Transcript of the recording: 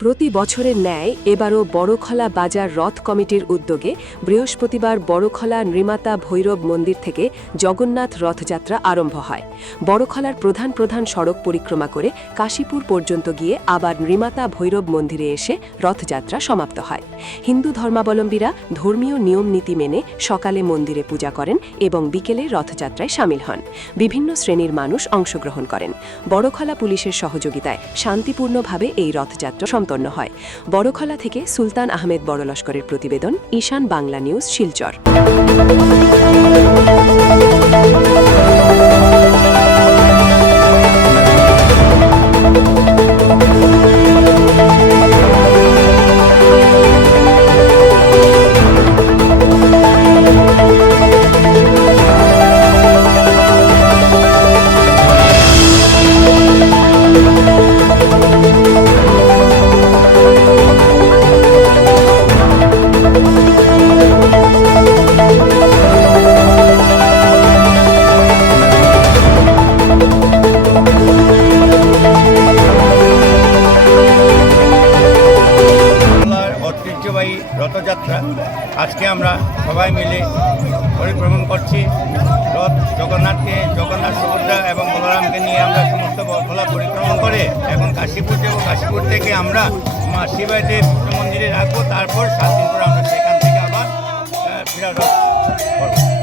প্রতি বছরের ন্যায় এবারও বড়খলা বাজার রথ কমিটির উদ্যোগে বৃহস্পতিবার বড়খলা নৃমাতা ভৈরব মন্দির থেকে জগন্নাথ রথযাত্রা আরম্ভ হয়। বড়খলার প্রধান প্রধান সড়ক পরিক্রমা করে কাশীপুর পর্যন্ত গিয়ে আবার নৃমাতা ভৈরব মন্দিরে এসে রথযাত্রা সমাপ্ত হয়। হিন্দু ধর্মাবলম্বীরা ধর্মীয় নিয়ম নীতি মেনে সকালে মন্দিরে পূজা করেন এবং বিকেলে রথযাত্রায় সামিল হন। বিভিন্ন শ্রেণীর মানুষ অংশগ্রহণ করেন। বড়খলা পুলিশের সহযোগিতায় শান্তিপূর্ণভাবে এই রথযাত্রা সম্পন্ন হয়। বড়খলা থেকে সুলতান আহমেদ বড়লস্করের প্রতিবেদন, ঈশান বাংলা নিউজ, শিলচর। ঐতিহ্যবাহী রথযাত্রা আজকে আমরা সবাই মিলে পরিভ্রমণ করছি। রথ জগন্নাথ সুভদ্রা এবং বলরামকে নিয়ে আমরা সমস্ত বড়খলা পরিক্রমণ করে এখন কাশীপুর যাব। কাশীপুর থেকে আমরা মা শিবাইতে মন্দিরে রাখবো, তারপর 7 দিন পর আমরা সেখান থেকে আবার ফেরা করব।